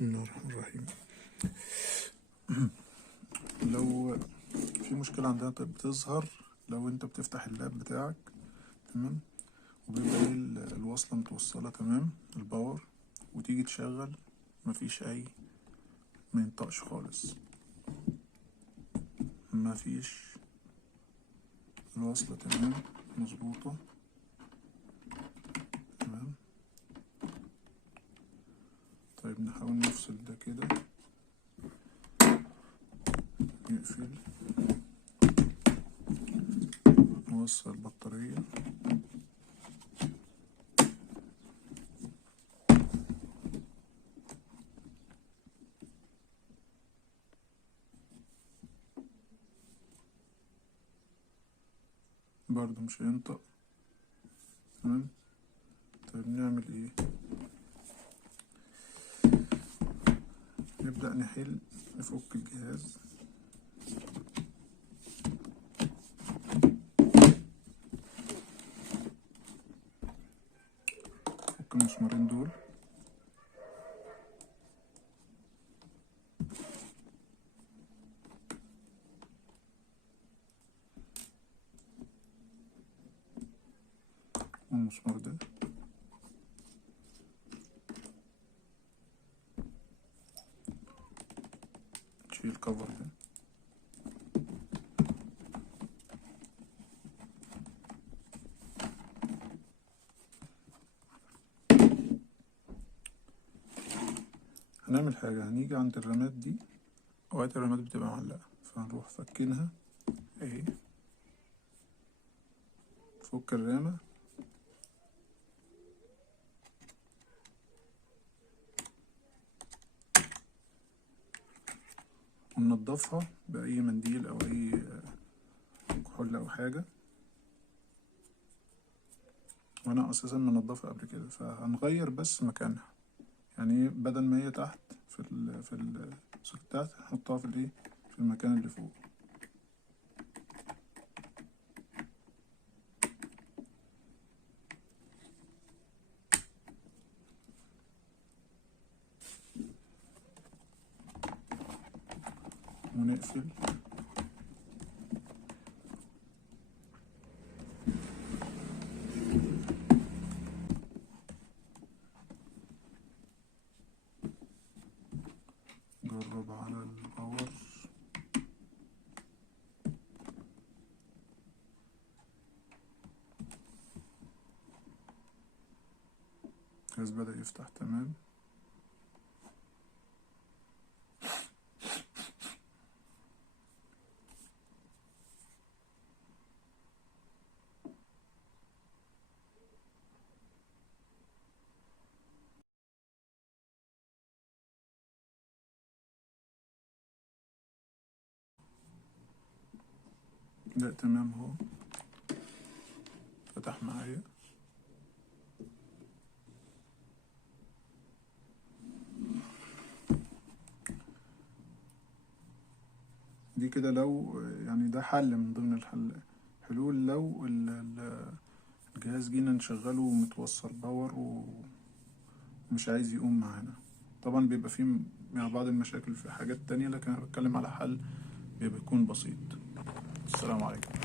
بسم الله الرحمن الرحيم. لو في مشكلة عندها بتظهر لو انت بتفتح اللاب بتاعك، تمام، وبيبقى ايه الوصلة متوصلة تمام، الباور، وتيجي تشغل مفيش ما ينطقش خالص، مفيش الوصلة تمام مظبوطة تمام. طيب نحاول نفصل ده كده، نقفل، نوصل البطارية، برضو مش هينطق تمام. طيب نعمل ايه؟ نبدأ نفك الجهاز، نفك المسمارين دول، والمسمار ده، نشيل الكفر ده، هنعمل حاجة، هنيجي عند الرامات دي، اوقات الرامات بتبقى معلقة، فهنروح فكينها اهي، فك الرامة، وننضفها بأي منديل أو أي كحول أو حاجة، وأنا أساسا منضفها قبل كده، فهنغير بس مكانها، يعني بدل ما هي تحت في السلك تحت، هنحطها في المكان اللي فوق. ونقفل، جرب على الباور، الجهاز بدأ يفتح تمام. لا تمام، اهو فتح معايا. دي كده لو يعني ده حل من ضمن الحلول، لو الجهاز جينا نشغله متوصل باور ومش عايز يقوم معانا. طبعا بيبقى فيه مع بعض المشاكل في حاجات تانية، لكن أنا بتكلم على حل بيكون بسيط. السلام عليكم.